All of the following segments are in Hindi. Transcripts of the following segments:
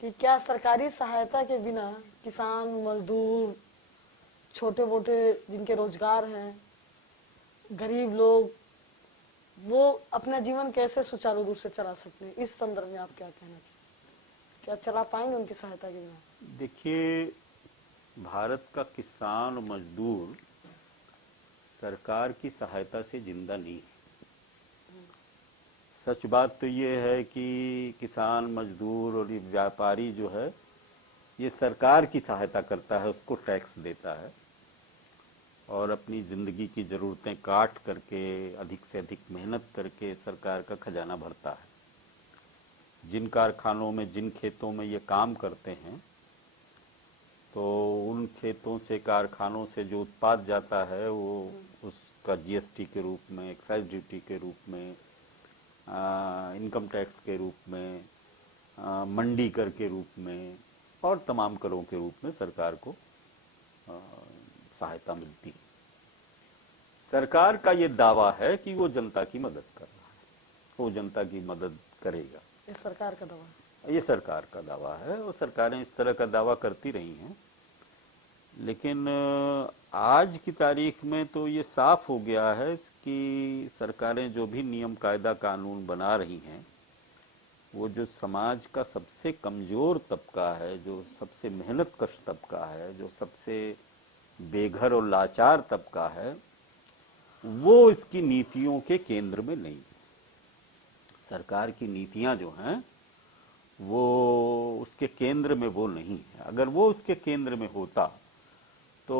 कि क्या सरकारी सहायता के बिना किसान, मजदूर, छोटे मोटे जिनके रोजगार हैं, गरीब लोग, वो अपना जीवन कैसे सुचारू रूप से चला सकते हैं? इस संदर्भ में आप क्या कहना चाहिए? क्या चला पाएंगे उनकी सहायता के बिना? देखिए, भारत का किसान और मजदूर सरकार की सहायता से जिंदा नहीं है। सच बात तो ये है कि किसान, मजदूर और ये व्यापारी जो है, ये सरकार की सहायता करता है, उसको टैक्स देता है और अपनी जिंदगी की जरूरतें काट करके, अधिक से अधिक मेहनत करके सरकार का खजाना भरता है। जिन कारखानों में, जिन खेतों में ये काम करते हैं, तो उन खेतों से, कारखानों से जो उत्पाद जाता है, वो उसका जीएसटी के रूप में, एक्साइज ड्यूटी के रूप में, इनकम टैक्स के रूप में, मंडी कर के रूप में और तमाम करों के रूप में सरकार को सहायता मिलती है। सरकार का ये दावा है कि वो जनता की मदद कर रहा है, वो जनता की मदद करेगा। ये सरकार का दावा है। ये सरकार का दावा है और सरकारें इस तरह का दावा करती रही हैं। लेकिन आज की तारीख में तो ये साफ हो गया है कि सरकारें जो भी नियम, कायदा, कानून बना रही हैं, वो जो समाज का सबसे कमजोर तबका है, जो सबसे मेहनतकश तबका है, जो सबसे बेघर और लाचार तबका है, वो इसकी नीतियों के केंद्र में नहीं। सरकार की नीतियां जो हैं, वो उसके केंद्र में वो नहीं है। अगर वो उसके केंद्र में होता तो,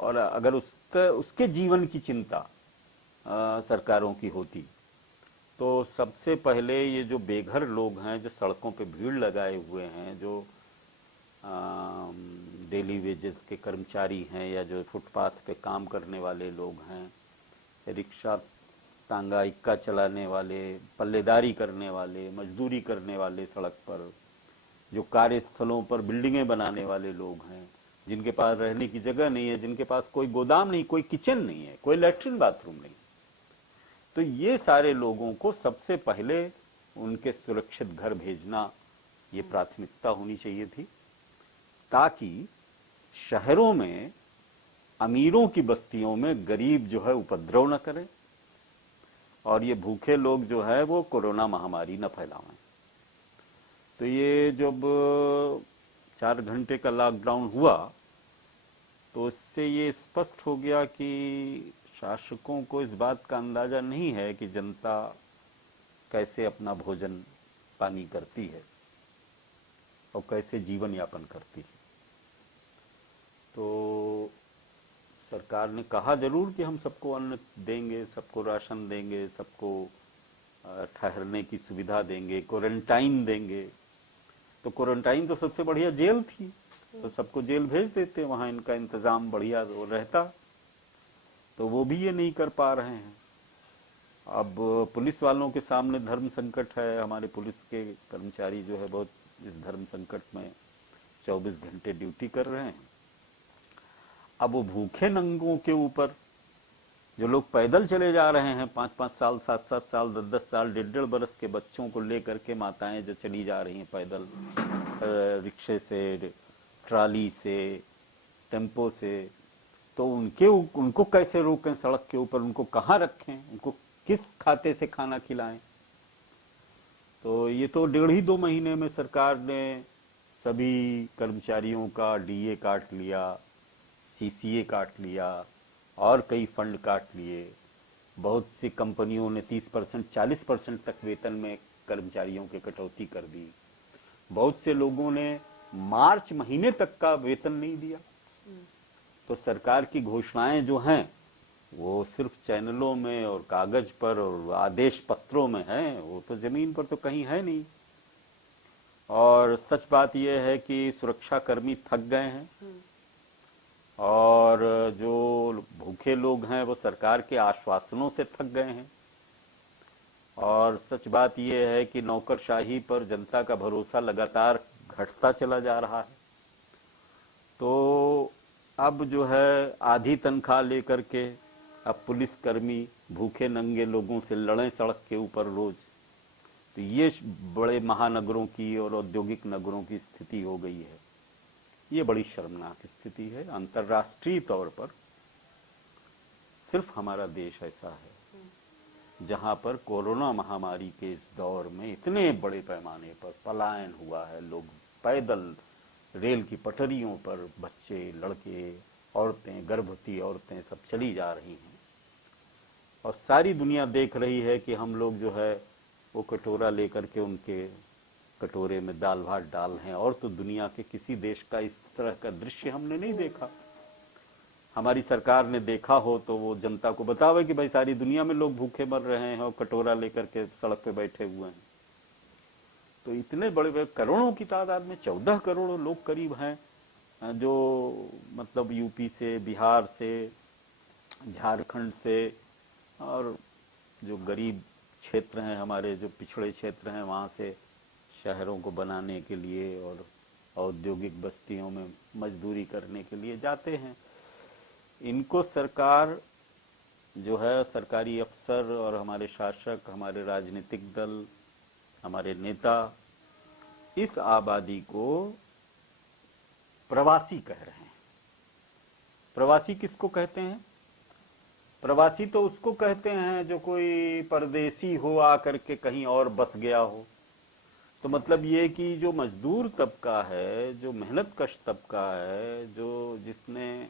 और अगर उसके जीवन की चिंता सरकारों की होती, तो सबसे पहले ये जो बेघर लोग हैं, जो सड़कों पे भीड़ लगाए हुए हैं, जो डेली वेजेस के कर्मचारी हैं या जो फुटपाथ पे काम करने वाले लोग हैं, रिक्शा, तांगा, इक्का चलाने वाले, पल्लेदारी करने वाले, मजदूरी करने वाले, सड़क पर जो कार्यस्थलों पर बिल्डिंगें बनाने वाले लोग हैं, जिनके पास रहने की जगह नहीं है, जिनके पास कोई गोदाम नहीं, कोई किचन नहीं है, कोई लैट्रिन बाथरूम नहीं, तो ये सारे लोगों को सबसे पहले उनके सुरक्षित घर भेजना, ये प्राथमिकता होनी चाहिए थी, ताकि शहरों में, अमीरों की बस्तियों में गरीब जो है उपद्रव न करें और ये भूखे लोग जो है वो कोरोना महामारी न फैलावें। तो ये जब 4 घंटे का लॉकडाउन हुआ, तो इससे ये स्पष्ट हो गया कि शासकों को इस बात का अंदाजा नहीं है कि जनता कैसे अपना भोजन पानी करती है और कैसे जीवन यापन करती है। तो सरकार ने कहा जरूर कि हम सबको अन्न देंगे, सबको राशन देंगे, सबको ठहरने की सुविधा देंगे, क्वारंटाइन देंगे। तो क्वारंटाइन तो सबसे बढ़िया जेल थी, तो सबको जेल भेज देते, वहां इनका इंतजाम बढ़िया वो रहता। तो वो भी ये नहीं कर पा रहे हैं। अब पुलिस वालों के सामने धर्म संकट है। हमारे पुलिस के कर्मचारी जो है बहुत इस धर्म संकट में 24 घंटे ड्यूटी कर रहे हैं। अब वो भूखे नंगों के ऊपर, जो लोग पैदल चले जा रहे हैं, 5-5 साल, 7-7 साल, 10-10 साल, 1.5 बरस के बच्चों को लेकर के माताएं जो चली जा रही हैं पैदल, रिक्शे से, ट्राली से, टेम्पो से, तो उनको कैसे रोकें सड़क के ऊपर, उनको कहाँ रखें, उनको किस खाते से खाना खिलाएं? तो ये तो 1.5-2 महीने में सरकार ने सभी कर्मचारियों का डीए काट लिया, सीसीए काट लिया और कई फंड काट लिए। बहुत सी कंपनियों ने 30%, 40% तक वेतन में कर्मचारियों के कटौती कर दी। बहुत से लोगों ने मार्च महीने तक का वेतन नहीं दिया। तो सरकार की घोषणाएं जो हैं, वो सिर्फ चैनलों में और कागज पर और आदेश पत्रों में हैं, वो तो जमीन पर तो कहीं है नहीं। और सच बात यह है कि सुरक्षाकर्मी थक गए हैं और जो भूखे लोग हैं वो सरकार के आश्वासनों से थक गए हैं। और सच बात यह है कि नौकरशाही पर जनता का भरोसा लगातार घटता चला जा रहा है। तो अब जो है आधी तनख्वाह लेकर के अब पुलिसकर्मी भूखे नंगे लोगों से लड़ें सड़क के ऊपर रोज, तो ये बड़े महानगरों की और औद्योगिक नगरों की स्थिति हो गई है। ये बड़ी शर्मनाक स्थिति है। अंतर्राष्ट्रीय तौर पर सिर्फ हमारा देश ऐसा है जहां पर कोरोना महामारी के इस दौर में इतने बड़े पैमाने पर पलायन हुआ है। लोग पैदल रेल की पटरियों पर, बच्चे, लड़के, औरतें, गर्भवती औरतें सब चली जा रही हैं और सारी दुनिया देख रही है कि हम लोग जो है वो कटोरा लेकर के उनके कटोरे में दाल भात डाल हैं। और तो दुनिया के किसी देश का इस तरह का दृश्य हमने नहीं देखा। हमारी सरकार ने देखा हो तो वो जनता को बतावे कि भाई सारी दुनिया में लोग भूखे मर रहे हैं और कटोरा लेकर के सड़क पे बैठे हुए हैं। तो इतने बड़े बड़े करोड़ों की तादाद में 14 करोड़ लोग करीब हैं जो मतलब यूपी से, बिहार से, झारखंड से और जो गरीब क्षेत्र हैं हमारे, जो पिछड़े क्षेत्र हैं, वहां से शहरों को बनाने के लिए और औद्योगिक बस्तियों में मजदूरी करने के लिए जाते हैं। इनको सरकार जो है, सरकारी अफसर और हमारे शासक, हमारे राजनीतिक दल, हमारे नेता इस आबादी को प्रवासी कह रहे हैं। प्रवासी किसको कहते हैं? प्रवासी तो उसको कहते हैं जो कोई परदेसी हो, आकर के कहीं और बस गया हो। तो मतलब ये कि जो मजदूर तबका है, जो मेहनतकश तबका है, जो जिसने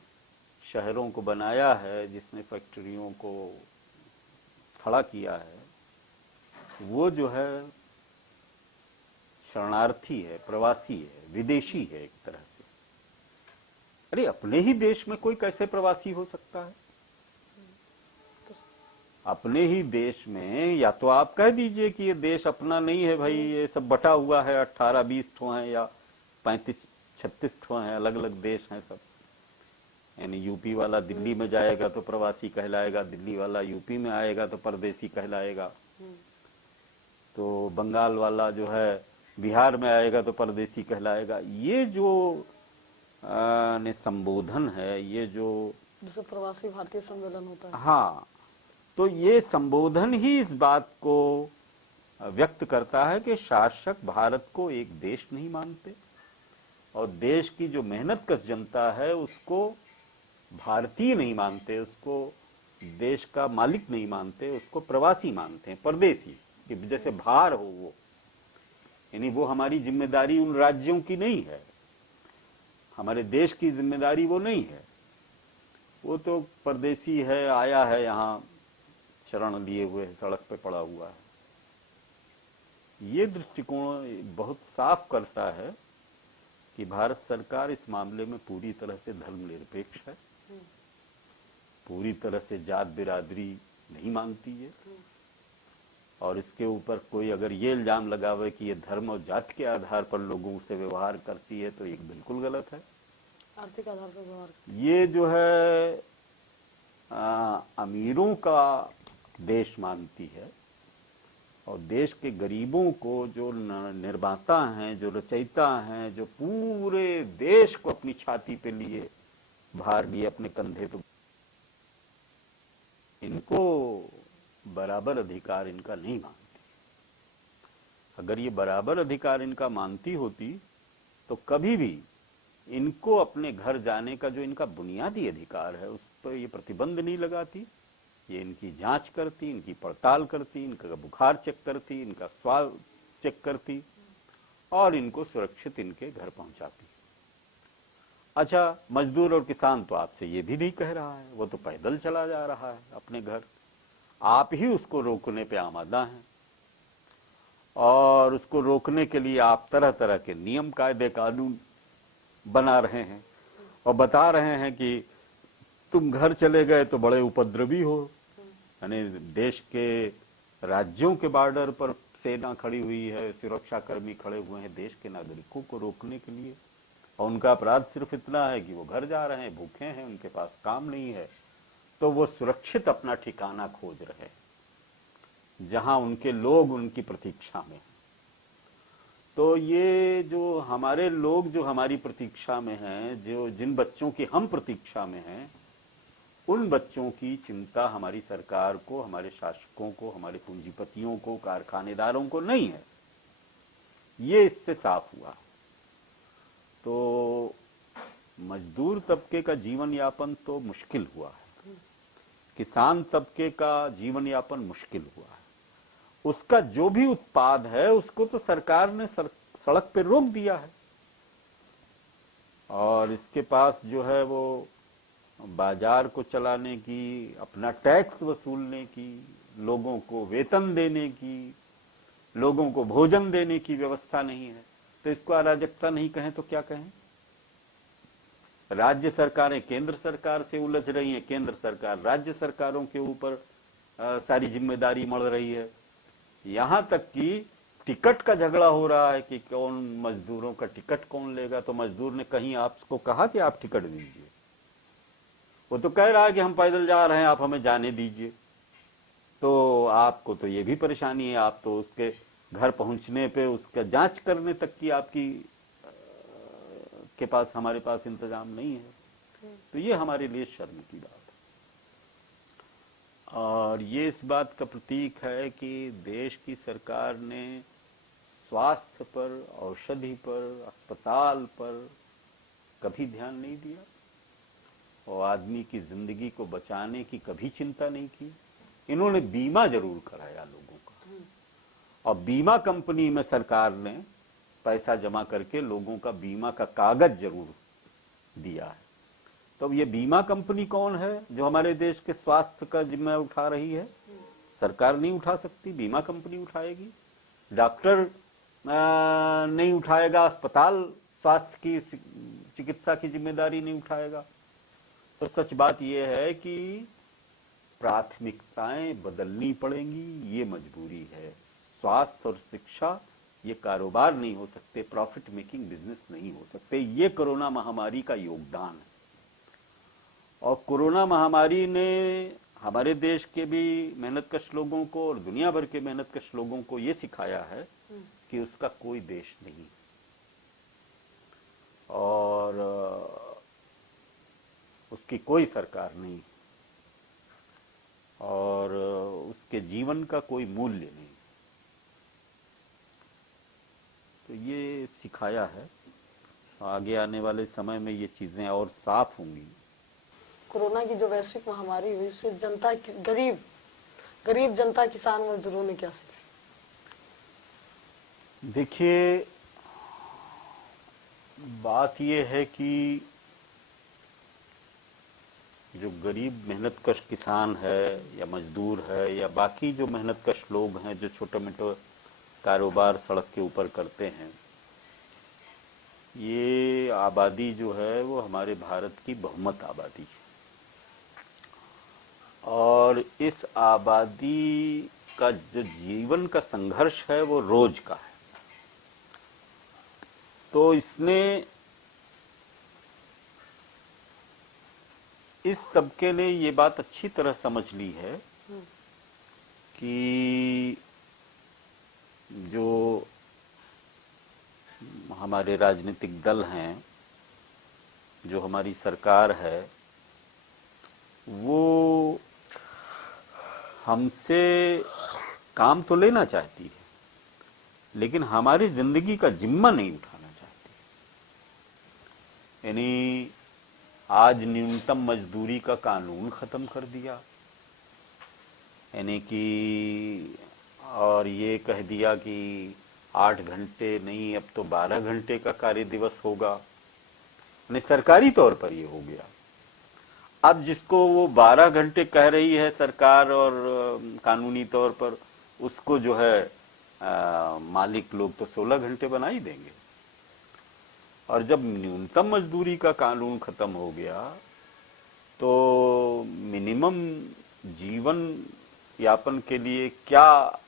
शहरों को बनाया है, जिसने फैक्ट्रियों को खड़ा किया है, वो जो है शरणार्थी है, प्रवासी है, विदेशी है एक तरह से। अरे अपने ही देश में कोई कैसे प्रवासी हो सकता है? अपने ही देश में या तो आप कह दीजिए कि ये देश अपना नहीं है भाई, ये सब बटा हुआ है, 18-20 ठो हैं या 35-36 ठो हैं, अलग अलग देश हैं सब। यानी यूपी वाला दिल्ली में जाएगा तो प्रवासी कहलाएगा, दिल्ली वाला यूपी में आएगा तो परदेसी कहलाएगा, तो बंगाल वाला जो है बिहार में आएगा तो परदेसी कहलाएगा। ये जो संबोधन है, ये जो जिसे प्रवासी भारतीय सम्मेलन होता है, हाँ, तो ये संबोधन ही इस बात को व्यक्त करता है कि शासक भारत को एक देश नहीं मानते और देश की जो मेहनतकश जनता है उसको भारतीय नहीं मानते, उसको देश का मालिक नहीं मानते, उसको प्रवासी मानते हैं, परदेसी, कि जैसे भार हो वो। यानी वो हमारी जिम्मेदारी उन राज्यों की नहीं है, हमारे देश की जिम्मेदारी वो नहीं है। वो तो परदेसी है, आया है यहां शरण लिए हुए, सड़क पे पड़ा हुआ है। ये दृष्टिकोण बहुत साफ करता है कि भारत सरकार इस मामले में पूरी तरह से धर्मनिरपेक्ष है, पूरी तरह से जात बिरादरी नहीं मानती है। और इसके ऊपर कोई अगर ये इल्जाम लगावे कि ये धर्म और जात के आधार पर लोगों से व्यवहार करती है तो ये बिल्कुल गलत है। आर्थिक आधार पर व्यवहार, ये जो है अमीरों का देश मानती है और देश के गरीबों को, जो निर्माता हैं, जो रचयिता हैं, जो पूरे देश को अपनी छाती पे लिए, भार लिए अपने कंधे पे, इनको बराबर अधिकार इनका नहीं मानती। अगर ये बराबर अधिकार इनका मानती होती तो कभी भी इनको अपने घर जाने का जो इनका बुनियादी अधिकार है उस पर ये प्रतिबंध नहीं लगाती। ये इनकी जांच करती, इनकी पड़ताल करती, इनका बुखार चेक करती, इनका स्वाद चेक करती और इनको सुरक्षित इनके घर पहुंचाती। अच्छा, मजदूर और किसान तो आपसे ये भी नहीं कह रहा है, वो तो पैदल चला जा रहा है अपने घर, आप ही उसको रोकने पे आमादा हैं और उसको रोकने के लिए आप तरह तरह के नियम, कायदे, कानून बना रहे हैं और बता रहे हैं कि तुम घर चले गए तो बड़े उपद्रवी हो। यानी देश के राज्यों के बॉर्डर पर सेना खड़ी हुई है, सुरक्षा कर्मी खड़े हुए हैं देश के नागरिकों को रोकने के लिए, और उनका अपराध सिर्फ इतना है कि वो घर जा रहे हैं, भूखे हैं, उनके पास काम नहीं है, तो वो सुरक्षित अपना ठिकाना खोज रहे हैं जहां उनके लोग उनकी प्रतीक्षा में हैं। तो ये जो हमारे लोग जो हमारी प्रतीक्षा में हैं, जो जिन बच्चों की हम प्रतीक्षा में हैं, उन बच्चों की चिंता हमारी सरकार को, हमारे शासकों को, हमारे पूंजीपतियों को, कारखानेदारों को नहीं है। ये इससे साफ हुआ। तो मजदूर तबके का जीवन यापन तो मुश्किल हुआ है, किसान तबके का जीवन यापन मुश्किल हुआ है। उसका जो भी उत्पाद है उसको तो सरकार ने सड़क पे रोक दिया है, और इसके पास जो है वो बाजार को चलाने की, अपना टैक्स वसूलने की, लोगों को वेतन देने की, लोगों को भोजन देने की व्यवस्था नहीं है। तो इसको अराजकता नहीं कहें तो क्या कहें। राज्य सरकारें केंद्र सरकार से उलझ रही हैं, केंद्र सरकार राज्य सरकारों के ऊपर सारी जिम्मेदारी मढ़ रही है। यहां तक कि टिकट का झगड़ा हो रहा है कि कौन मजदूरों का टिकट कौन लेगा। तो मजदूर ने कहीं आपको कहा कि आप टिकट दीजिए, वो तो कह रहा है कि हम पैदल जा रहे हैं, आप हमें जाने दीजिए। तो आपको तो ये भी परेशानी है, आप तो उसके घर पहुंचने पे उसका जांच करने तक की आपकी के पास, हमारे पास इंतजाम नहीं है। तो ये हमारे लिए शर्म की बात है, और ये इस बात का प्रतीक है कि देश की सरकार ने स्वास्थ्य पर, औषधि पर, अस्पताल पर कभी ध्यान नहीं दिया, और आदमी की जिंदगी को बचाने की कभी चिंता नहीं की। इन्होंने बीमा जरूर कराया लोगों का, और बीमा कंपनी में सरकार ने पैसा जमा करके लोगों का बीमा का कागज जरूर दिया है। तो ये बीमा कंपनी कौन है जो हमारे देश के स्वास्थ्य का जिम्मा उठा रही है? सरकार नहीं उठा सकती, बीमा कंपनी उठाएगी। डॉक्टर नहीं उठाएगा, अस्पताल स्वास्थ्य की चिकित्सा की जिम्मेदारी नहीं उठाएगा। तो सच बात यह है कि प्राथमिकताएं बदलनी पड़ेंगी, ये मजबूरी है। स्वास्थ्य और शिक्षा ये कारोबार नहीं हो सकते, प्रॉफिट मेकिंग बिजनेस नहीं हो सकते। ये कोरोना महामारी का योगदान है, और कोरोना महामारी ने हमारे देश के भी मेहनतकश लोगों को और दुनिया भर के मेहनतकश लोगों को ये सिखाया है कि उसका कोई देश नहीं, और उसकी कोई सरकार नहीं, और उसके जीवन का कोई मूल्य नहीं। तो ये सिखाया है, आगे आने वाले समय में ये चीजें और साफ होंगी। कोरोना की जो वैश्विक महामारी हुई उससे जनता, गरीब जनता, किसान मजदूरों ने क्या सीखा? देखिए, बात यह है कि जो गरीब मेहनतकश किसान है या मजदूर है या बाकी जो मेहनतकश लोग हैं जो छोटे मोटे कारोबार सड़क के ऊपर करते हैं, ये आबादी जो है वो हमारे भारत की बहुमत आबादी है, और इस आबादी का जो जीवन का संघर्ष है वो रोज का है। तो इसने, इस तबके ने ये बात अच्छी तरह समझ ली है कि जो हमारे राजनीतिक दल हैं, जो हमारी सरकार है, वो हमसे काम तो लेना चाहती है, लेकिन हमारी जिंदगी का जिम्मा नहीं उठाना चाहती। यानी आज न्यूनतम मजदूरी का कानून खत्म कर दिया, यानी कि, और ये कह दिया कि 8 घंटे नहीं, अब तो 12 घंटे का कार्य दिवस होगा। यानी सरकारी तौर पर ये हो गया। अब जिसको वो 12 घंटे कह रही है सरकार और कानूनी तौर पर, उसको जो है मालिक लोग तो 16 घंटे बना ही देंगे। और जब न्यूनतम मजदूरी का कानून खत्म हो गया तो मिनिमम जीवन यापन के लिए क्या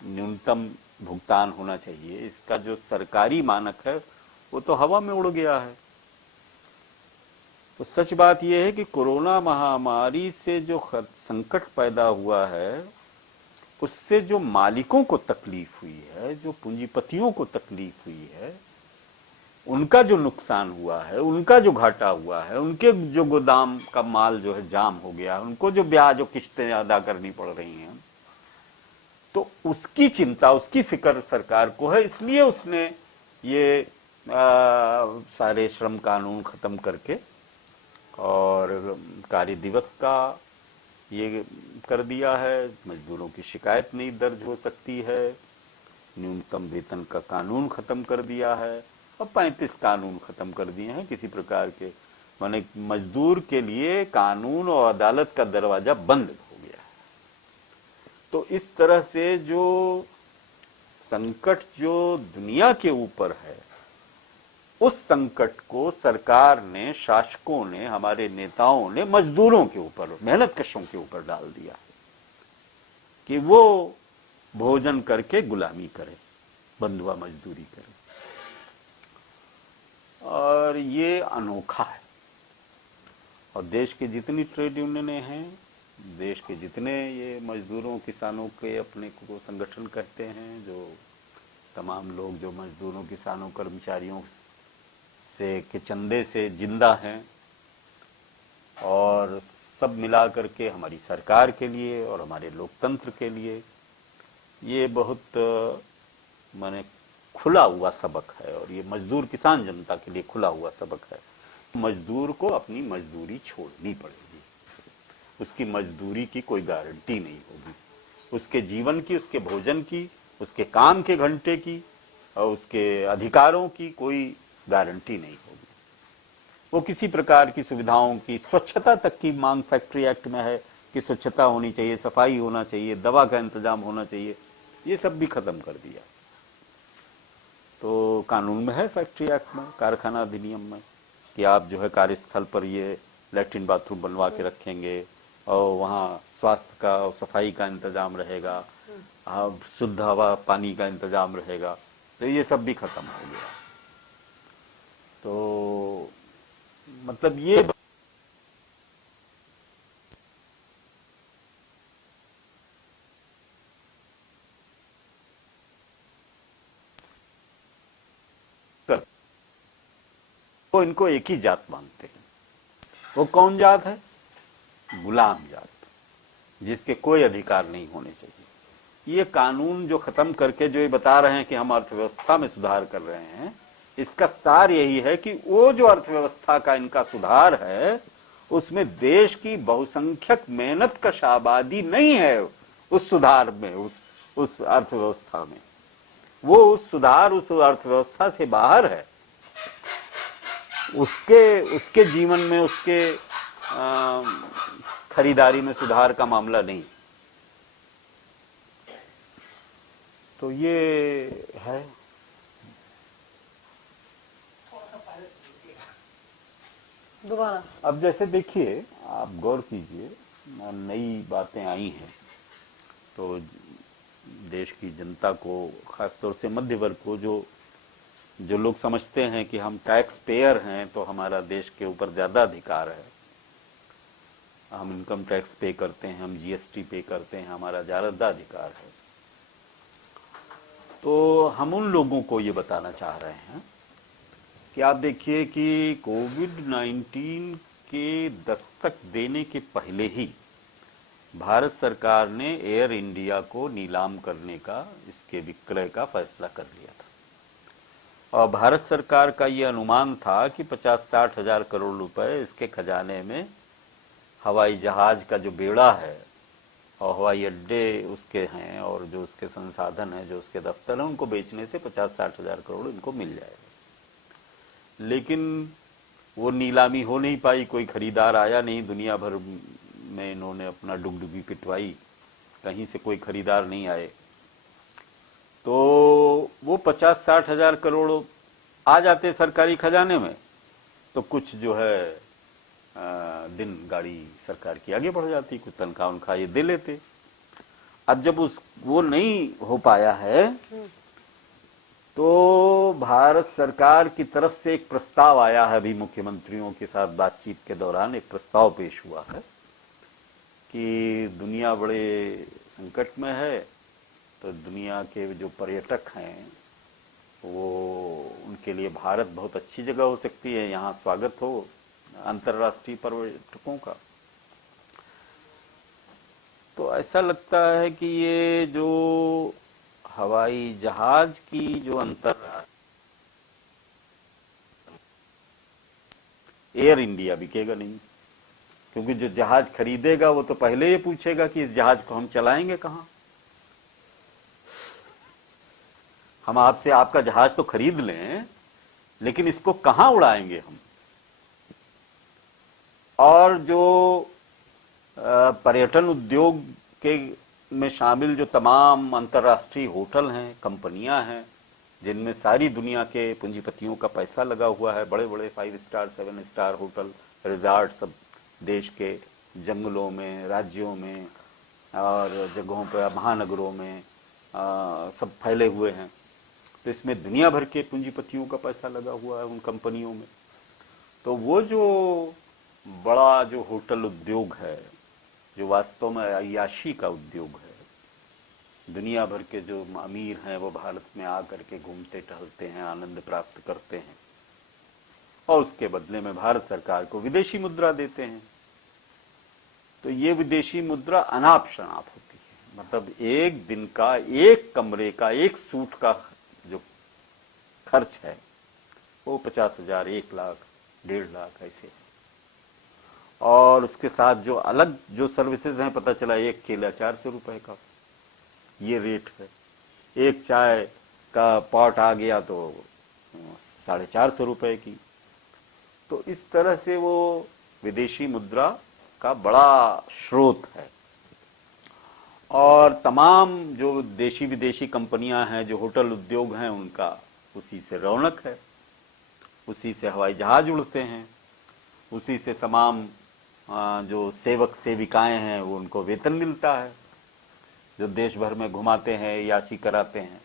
न्यूनतम भुगतान होना चाहिए, इसका जो सरकारी मानक है वो तो हवा में उड़ गया है। तो सच बात यह है कि कोरोना महामारी से जो संकट पैदा हुआ है, उससे जो मालिकों को तकलीफ हुई है, जो पूंजीपतियों को तकलीफ हुई है, उनका जो नुकसान हुआ है, उनका जो घाटा हुआ है, उनके जो गोदाम का माल जो है जाम हो गया, उनको जो ब्याज और किस्तें अदा करनी पड़ रही हैं, तो उसकी चिंता, उसकी फिक्र सरकार को है। इसलिए उसने ये सारे श्रम कानून खत्म करके और कार्य दिवस का ये कर दिया है। मजदूरों की शिकायत नहीं दर्ज हो सकती है, न्यूनतम वेतन का कानून खत्म कर दिया है और 35 कानून खत्म कर दिए हैं किसी प्रकार के। माने मजदूर के लिए कानून और अदालत का दरवाजा बंद हो गया है। तो इस तरह से जो संकट जो दुनिया के ऊपर है, उस संकट को सरकार ने, शासकों ने, हमारे नेताओं ने मजदूरों के ऊपर, मेहनत कशों के ऊपर डाल दिया कि वो भोजन करके गुलामी करे, बंधुआ मजदूरी करे। और ये अनोखा है। और देश के जितनी ट्रेड यूनियनें हैं, देश के जितने ये मजदूरों, किसानों के अपने को संगठन कहते हैं, जो तमाम लोग जो मजदूरों, किसानों, कर्मचारियों से के चंदे से जिंदा हैं, और सब मिला करके हमारी सरकार के लिए और हमारे लोकतंत्र के लिए ये बहुत माने खुला हुआ सबक है। और ये मजदूर किसान जनता के लिए खुला हुआ सबक है। मजदूर को अपनी मजदूरी छोड़नी पड़ेगी, उसकी मजदूरी की कोई गारंटी नहीं होगी, उसके जीवन की, उसके भोजन की, उसके काम के घंटे की और उसके अधिकारों की कोई गारंटी नहीं होगी। वो किसी प्रकार की सुविधाओं की, स्वच्छता तक की मांग फैक्ट्री एक्ट में है कि स्वच्छता होनी चाहिए, सफाई होना चाहिए, दवा का इंतजाम होना चाहिए, ये सब भी खत्म कर दिया। तो कानून में है, फैक्ट्री एक्ट में, कारखाना अधिनियम में, कि आप जो है कार्यस्थल पर ये लैट्रिन बाथरूम बनवा के रखेंगे और वहाँ स्वास्थ्य का और सफाई का इंतजाम रहेगा, शुद्ध हवा पानी का इंतजाम रहेगा। तो ये सब भी खत्म हो गया। तो मतलब ये वो इनको एक ही जात मानते हैं। वो कौन जात है? गुलाम जात, जिसके कोई अधिकार नहीं होने चाहिए। ये कानून जो खत्म करके जो ये बता रहे हैं कि हम अर्थव्यवस्था में सुधार कर रहे हैं, इसका सार यही है कि वो जो अर्थव्यवस्था का इनका सुधार है, उसमें देश की बहुसंख्यक मेहनत कश आबादी नहीं है उस सुधार में, उस अर्थव्यवस्था में। वो उस सुधार, उस अर्थव्यवस्था से बाहर है। उसके जीवन में, उसके खरीदारी में सुधार का मामला नहीं। तो ये है। दोबारा अब जैसे देखिए, आप गौर कीजिए, नई बातें आई हैं तो देश की जनता को, खासतौर से मध्य वर्ग को, जो लोग समझते हैं कि हम टैक्स पेयर हैं तो हमारा देश के ऊपर ज्यादा अधिकार है, हम इनकम टैक्स पे करते हैं, हम जीएसटी पे करते हैं, हमारा ज्यादा अधिकार है। तो हम उन लोगों को ये बताना चाह रहे हैं कि आप देखिए कि कोविड-19 के दस्तक देने के पहले ही भारत सरकार ने एयर इंडिया को नीलाम करने का, इसके विक्रय का फैसला कर लिया था। और भारत सरकार का यह अनुमान था कि 50-60 हजार करोड़ रुपए इसके खजाने में हवाई जहाज का जो बेड़ा है और हवाई अड्डे उसके हैं और जो उसके संसाधन हैं, जो उसके दफ्तर हैं, उनको बेचने से 50-60 हजार करोड़ इनको मिल जाएगा। लेकिन वो नीलामी हो नहीं पाई, कोई खरीदार आया नहीं। दुनिया भर में इन्होंने अपना डुगडुगी पिटवाई, कहीं से कोई खरीदार नहीं आए। तो वो 50-60 हजार करोड़ आ जाते सरकारी खजाने में तो कुछ जो है दिन गाड़ी सरकार की आगे बढ़ जाती, कुछ तनख्वाह उनखा ये दे लेते। अब जब वो नहीं हो पाया है तो भारत सरकार की तरफ से एक प्रस्ताव आया है, अभी मुख्यमंत्रियों के साथ बातचीत के दौरान एक प्रस्ताव पेश हुआ है कि दुनिया बड़े संकट में है, तो दुनिया के जो पर्यटक हैं वो, उसके लिए भारत बहुत अच्छी जगह हो सकती है, यहाँ स्वागत हो अंतर्राष्ट्रीय पर्यटकों का। तो ऐसा लगता है कि ये जो हवाई जहाज की जो एयर इंडिया बिकेगा नहीं, क्योंकि जो जहाज खरीदेगा वो तो पहले ये पूछेगा कि इस जहाज को हम चलाएंगे कहां। हम आपसे आपका जहाज तो खरीद लें, लेकिन इसको कहां उड़ाएंगे हम। और जो पर्यटन उद्योग के में शामिल जो तमाम अंतर्राष्ट्रीय होटल हैं, कंपनियां हैं, जिनमें सारी दुनिया के पूंजीपतियों का पैसा लगा हुआ है, बड़े बड़े 5 स्टार 7 स्टार होटल रिजॉर्ट सब देश के जंगलों में, राज्यों में और जगहों पर, महानगरों में सब फैले हुए हैं। तो इसमें दुनिया भर के पूंजीपतियों का पैसा लगा हुआ है उन कंपनियों में। तो वो जो बड़ा जो होटल उद्योग है, जो वास्तव में अय्याशी का उद्योग है, दुनिया भर के जो अमीर हैं वो भारत में आकर के घूमते टहलते हैं, आनंद प्राप्त करते हैं और उसके बदले में भारत सरकार को विदेशी मुद्रा देते हैं। तो ये विदेशी मुद्रा अनाप शनाप होती है, मतलब एक दिन का, एक कमरे का, एक सूट का जो खर्च है वो 50,000, 1 लाख, 1.5 लाख ऐसे। और उसके साथ जो अलग जो सर्विसेज हैं, पता चला एक केला 400 रुपए का, ये रेट है। एक चाय का पॉट आ गया तो 450 रुपए की। तो इस तरह से वो विदेशी मुद्रा का बड़ा स्रोत है। और तमाम जो देशी विदेशी कंपनियां हैं, जो होटल उद्योग हैं, उनका उसी से रौनक है, उसी से हवाई जहाज उड़ते हैं, उसी से तमाम जो सेवक सेविकाएं हैं वो उनको वेतन मिलता है, जो देश भर में घुमाते हैं, याशी कराते हैं।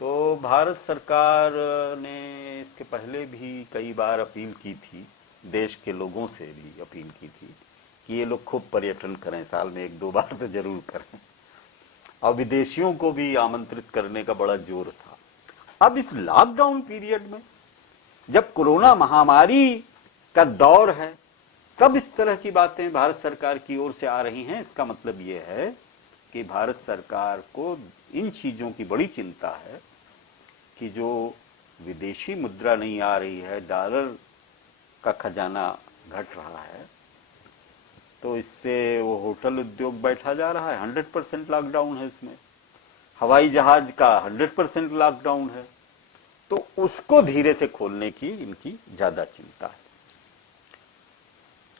तो भारत सरकार ने इसके पहले भी कई बार अपील की थी, देश के लोगों से भी अपील की थी कि ये लोग खूब पर्यटन करें, साल में 1-2 बार तो जरूर करें, और विदेशियों को भी आमंत्रित करने का बड़ा जोर था। अब इस लॉकडाउन पीरियड में, जब कोरोना महामारी का दौर है, तब इस तरह की बातें भारत सरकार की ओर से आ रही हैं। इसका मतलब यह है कि भारत सरकार को इन चीजों की बड़ी चिंता है कि जो विदेशी मुद्रा नहीं आ रही है, डॉलर का खजाना घट रहा है, तो इससे वो होटल उद्योग बैठा जा रहा है। 100% लॉकडाउन है इसमें, हवाई जहाज का 100% लॉकडाउन है। तो उसको धीरे से खोलने की इनकी ज्यादा चिंता है।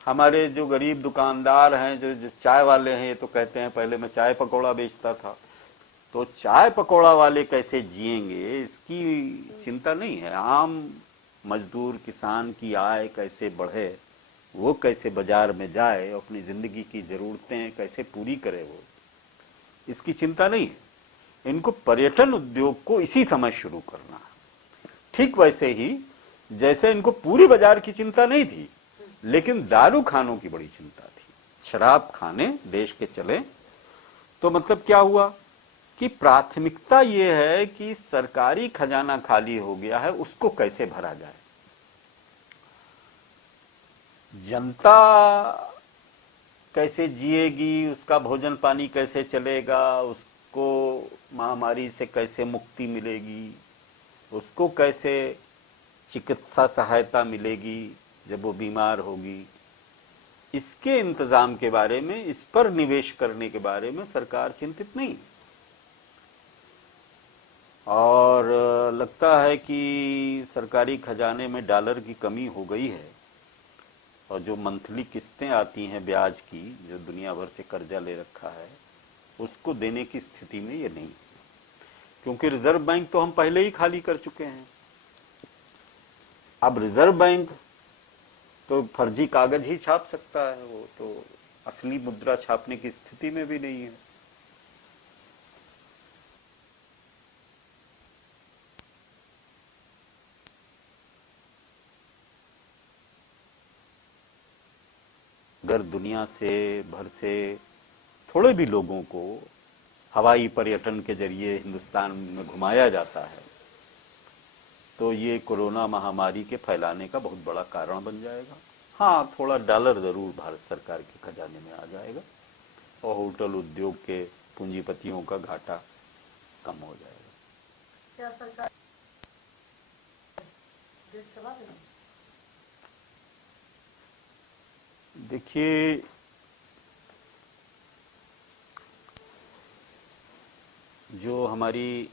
हमारे जो गरीब दुकानदार हैं, जो चाय वाले हैं, ये तो कहते हैं पहले मैं चाय पकौड़ा बेचता था, तो चाय पकौड़ा वाले कैसे जिएंगे इसकी चिंता नहीं है। आम मजदूर किसान की आय कैसे बढ़े, वो कैसे बाजार में जाए, अपनी जिंदगी की जरूरतें कैसे पूरी करे, वो इसकी चिंता नहीं है। इनको पर्यटन उद्योग को इसी समय शुरू करना है। ठीक वैसे ही जैसे इनको पूरी बाजार की चिंता नहीं थी, लेकिन दारू खानों की बड़ी चिंता थी। शराब खाने देश के चले, तो मतलब क्या हुआ कि प्राथमिकता यह है कि सरकारी खजाना खाली हो गया है, उसको कैसे भरा जाए। जनता कैसे जिएगी, उसका भोजन पानी कैसे चलेगा, उसको महामारी से कैसे मुक्ति मिलेगी, उसको कैसे चिकित्सा सहायता मिलेगी जब वो बीमार होगी, इसके इंतजाम के बारे में, इस पर निवेश करने के बारे में सरकार चिंतित नहीं। और लगता है कि सरकारी खजाने में डॉलर की कमी हो गई है, और जो मंथली किस्तें आती हैं ब्याज की, जो दुनिया भर से कर्जा ले रखा है, उसको देने की स्थिति में ये नहीं, क्योंकि रिजर्व बैंक तो हम पहले ही खाली कर चुके हैं। अब रिजर्व बैंक तो फर्जी कागज ही छाप सकता है, वो तो असली मुद्रा छापने की स्थिति में भी नहीं है। अगर दुनिया से भर से थोड़े भी लोगों को हवाई पर्यटन के जरिए हिंदुस्तान में घुमाया जाता है, तो ये कोरोना महामारी के फैलाने का बहुत बड़ा कारण बन जाएगा। हाँ, थोड़ा डॉलर जरूर भारत सरकार के खजाने में आ जाएगा और होटल उद्योग के पूंजीपतियों का घाटा कम हो जाएगा। क्या सरकार देश चला देगी? देखिए, जो हमारी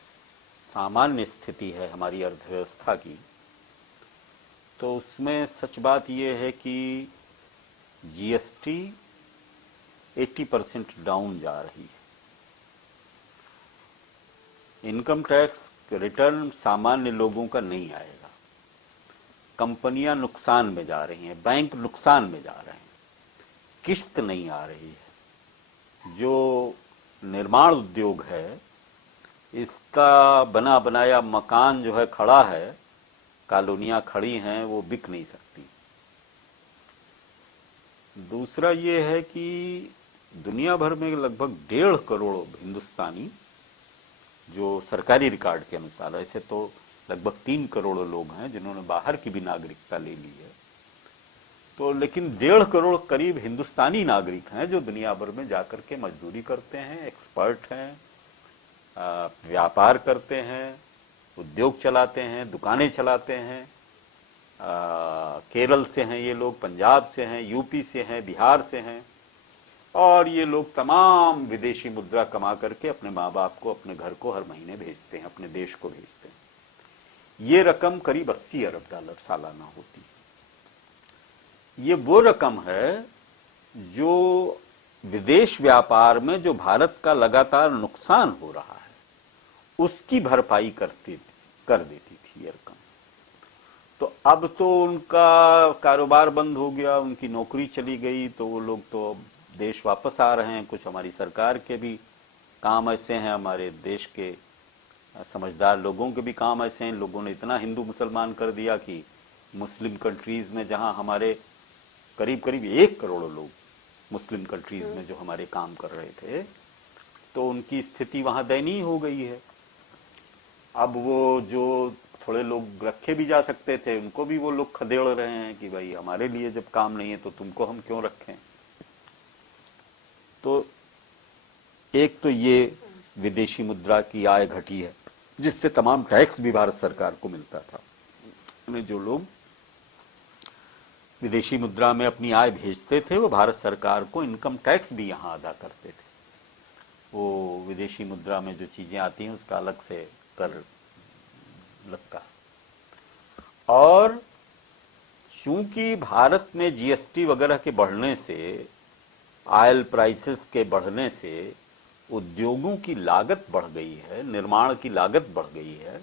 सामान्य स्थिति है हमारी अर्थव्यवस्था की, तो उसमें सच बात यह है कि जीएसटी 80% डाउन जा रही है। इनकम टैक्स रिटर्न सामान्य लोगों का नहीं आएगा, कंपनियां नुकसान में जा रही हैं, बैंक नुकसान में जा रहे हैं, किस्त नहीं आ रही है। जो निर्माण उद्योग है, इसका बना बनाया मकान जो है खड़ा है, कॉलोनियां खड़ी हैं, वो बिक नहीं सकती। दूसरा ये है कि दुनिया भर में लगभग 1.5 करोड़ हिंदुस्तानी, जो सरकारी रिकॉर्ड के अनुसार, ऐसे तो लगभग 3 करोड़ लोग हैं जिन्होंने बाहर की भी नागरिकता ले ली है, तो लेकिन 1.5 करोड़ करीब हिंदुस्तानी नागरिक हैं जो दुनिया भर में जाकर के मजदूरी करते हैं, एक्सपर्ट हैं, व्यापार करते हैं, उद्योग चलाते हैं, दुकानें चलाते हैं। केरल से हैं ये लोग, पंजाब से हैं, यूपी से हैं, बिहार से हैं, और ये लोग तमाम विदेशी मुद्रा कमा करके अपने माँ बाप को, अपने घर को हर महीने भेजते हैं, अपने देश को भेजते हैं। ये रकम करीब 80 अरब डॉलर सालाना होती है। ये वो रकम है जो विदेश व्यापार में जो भारत का लगातार नुकसान हो रहा है उसकी भरपाई कर देती थी ये रकम। तो अब तो उनका कारोबार बंद हो गया, उनकी नौकरी चली गई, तो वो लोग तो देश वापस आ रहे हैं। कुछ हमारी सरकार के भी काम ऐसे हैं, हमारे देश के समझदार लोगों के भी काम ऐसे हैं। लोगों ने इतना हिंदू मुसलमान कर दिया कि मुस्लिम कंट्रीज में, जहां हमारे करीब करीब 1 करोड़ लोग मुस्लिम कंट्रीज में जो हमारे काम कर रहे थे, तो उनकी स्थिति वहां दयनीय हो गई है। अब वो जो थोड़े लोग रखे भी जा सकते थे, उनको भी वो लोग खदेड़ रहे हैं कि भाई हमारे लिए जब काम नहीं है तो तुमको हम क्यों रखें। तो एक तो ये विदेशी मुद्रा की आय घटी है, जिससे तमाम टैक्स भी भारत सरकार को मिलता था। जो लोग विदेशी मुद्रा में अपनी आय भेजते थे, वो भारत सरकार को इनकम टैक्स भी यहां अदा करते थे। वो विदेशी मुद्रा में जो चीजें आती हैं उसका अलग से कर लगता। और चूंकि भारत में जीएसटी वगैरह के बढ़ने से, ऑयल प्राइसेस के बढ़ने से उद्योगों की लागत बढ़ गई है, निर्माण की लागत बढ़ गई है।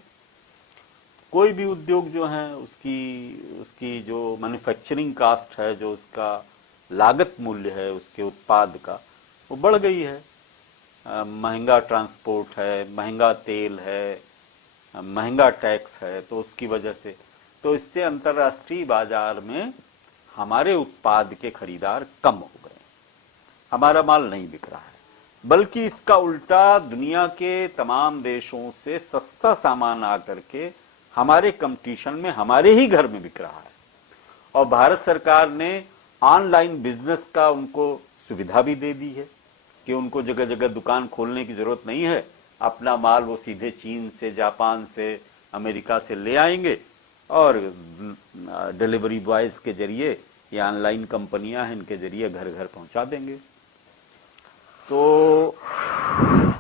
कोई भी उद्योग जो है उसकी जो मैन्युफैक्चरिंग कास्ट है, जो उसका लागत मूल्य है उसके उत्पाद का, वो बढ़ गई है। महंगा ट्रांसपोर्ट है, महंगा तेल है, महंगा टैक्स है, तो उसकी वजह से, तो इससे अंतर्राष्ट्रीय बाजार में हमारे उत्पाद के खरीदार कम हो गए, हमारा माल नहीं बिक रहा है। बल्कि इसका उल्टा दुनिया के तमाम देशों से सस्ता सामान आकर के हमारे कंपटीशन में हमारे ही घर में बिक रहा है। और भारत सरकार ने ऑनलाइन बिजनेस का उनको सुविधा भी दे दी है कि उनको जगह जगह दुकान खोलने की जरूरत नहीं है। अपना माल वो सीधे चीन से, जापान से, अमेरिका से ले आएंगे और डिलीवरी बॉयज के जरिए, ये ऑनलाइन कंपनियां हैं, इनके जरिए घर घर पहुंचा देंगे। तो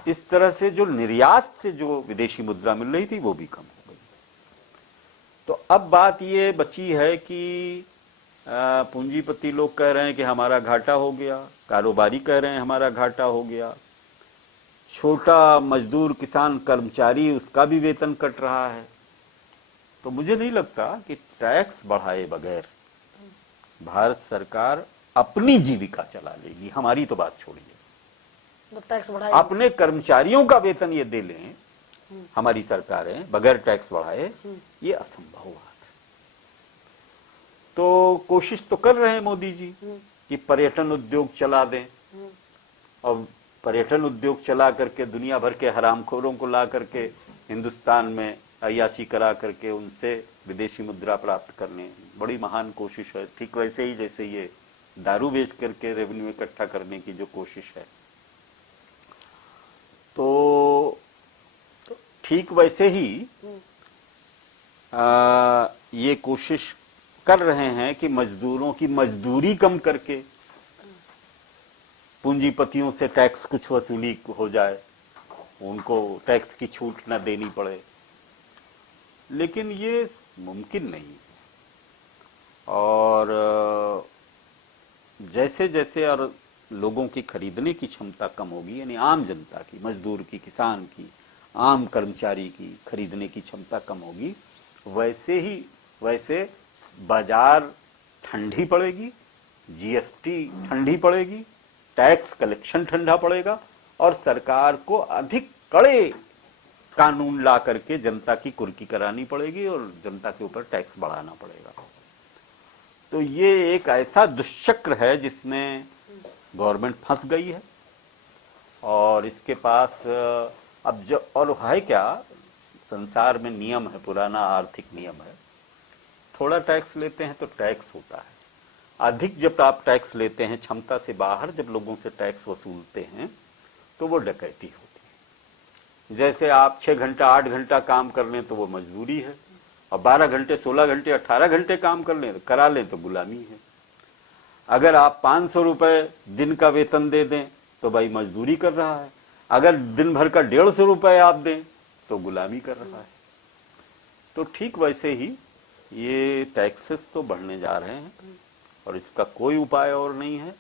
इस तरह से जो निर्यात से जो विदेशी मुद्रा मिल रही थी वो भी कम हो गई। तो अब बात ये बची है कि पूंजीपति लोग कह रहे हैं कि हमारा घाटा हो गया, कारोबारी कह रहे हैं हमारा घाटा हो गया, छोटा मजदूर, किसान, कर्मचारी, उसका भी वेतन कट रहा है। तो मुझे नहीं लगता कि टैक्स बढ़ाए बगैर भारत सरकार अपनी जीविका चला लेगी। हमारी तो बात छोड़िए, तो टैक्स बढ़ाए, अपने कर्मचारियों का वेतन ये दे लें हमारी सरकारें बगैर टैक्स बढ़ाए, ये असंभव बात है। तो कोशिश तो कर रहे हैं मोदी जी कि पर्यटन उद्योग चला दें, और पर्यटन उद्योग चला करके दुनिया भर के हरामखोरों को ला करके हिंदुस्तान में अय्याशी करा करके उनसे विदेशी मुद्रा प्राप्त करने, बड़ी महान कोशिश है। ठीक वैसे ही जैसे ये दारू बेच करके रेवेन्यू इकट्ठा करने की जो कोशिश है, तो ठीक वैसे ही ये कोशिश कर रहे हैं कि मजदूरों की मजदूरी कम करके पूंजीपतियों से टैक्स कुछ वसूली हो जाए, उनको टैक्स की छूट न देनी पड़े, लेकिन ये मुमकिन नहीं। और जैसे जैसे और लोगों की खरीदने की क्षमता कम होगी, यानी आम जनता की, मजदूर की, किसान की, आम कर्मचारी की खरीदने की क्षमता कम होगी, वैसे बाजार ठंडी पड़ेगी, जीएसटी ठंडी पड़ेगी, टैक्स कलेक्शन ठंडा पड़ेगा और सरकार को अधिक कड़े कानून ला करके जनता की कुर्की करानी पड़ेगी और जनता के ऊपर टैक्स बढ़ाना पड़ेगा। तो ये एक ऐसा दुष्चक्र है जिसमें गवर्नमेंट फंस गई है और इसके पास अब जो और है क्या, संसार में नियम है, पुराना आर्थिक नियम है, थोड़ा टैक्स लेते हैं तो टैक्स होता है, अधिक जब आप टैक्स लेते हैं, क्षमता से बाहर जब लोगों से टैक्स वसूलते हैं तो वो डकैती होती है। जैसे आप 6 घंटा 8 घंटा काम कर लें तो वो मजदूरी है, और 12 घंटे 16 घंटे 18 घंटे काम कर लें करा लें तो गुलामी है। अगर आप 500 रुपए दिन का वेतन दे दें तो भाई मजदूरी कर रहा है, अगर दिन भर का 150 रुपए आप दें तो गुलामी कर रहा है। तो ठीक वैसे ही ये टैक्सेस तो बढ़ने जा रहे हैं और इसका कोई उपाय और नहीं है,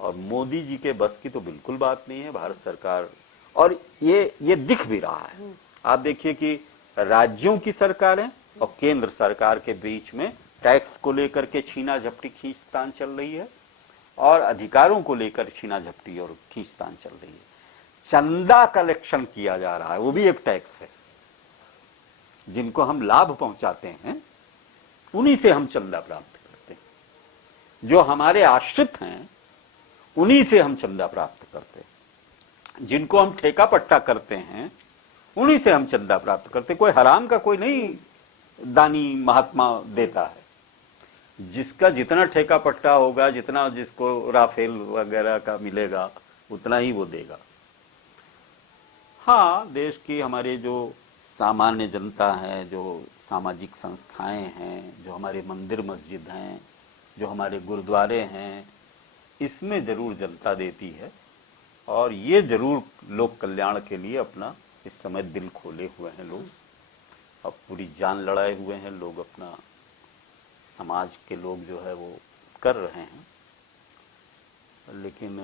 और मोदी जी के बस की तो बिल्कुल बात नहीं है भारत सरकार। और ये दिख भी रहा है, आप देखिए कि राज्यों की सरकारें और केंद्र सरकार के बीच में टैक्स को लेकर के छीना झपटी खींचतान चल रही है और अधिकारों को लेकर छीना झपटी और खींचतान चल रही है। चंदा कलेक्शन किया जा रहा है, वो भी एक टैक्स है। जिनको हम लाभ पहुंचाते हैं उन्हीं से हम चंदा प्राप्त करते हैं, जो हमारे आश्रित हैं उन्हीं से हम चंदा प्राप्त करते हैं, जिनको हम ठेका पट्टा करते हैं उन्हीं से हम चंदा प्राप्त करते हैं। कोई हराम का कोई नहीं दानी महात्मा देता है, जिसका जितना ठेका पट्टा होगा, जितना जिसको राफेल वगैरह का मिलेगा उतना ही वो देगा। हाँ, देश की हमारे जो सामान्य जनता है, जो सामाजिक संस्थाएं हैं, जो हमारे मंदिर मस्जिद हैं, जो हमारे गुरुद्वारे हैं, इसमें जरूर जनता देती है और ये जरूर लोक कल्याण के लिए अपना इस समय दिल खोले हुए हैं लोग, अब पूरी जान लड़ाए हुए हैं लोग, अपना समाज के लोग जो है वो कर रहे हैं। लेकिन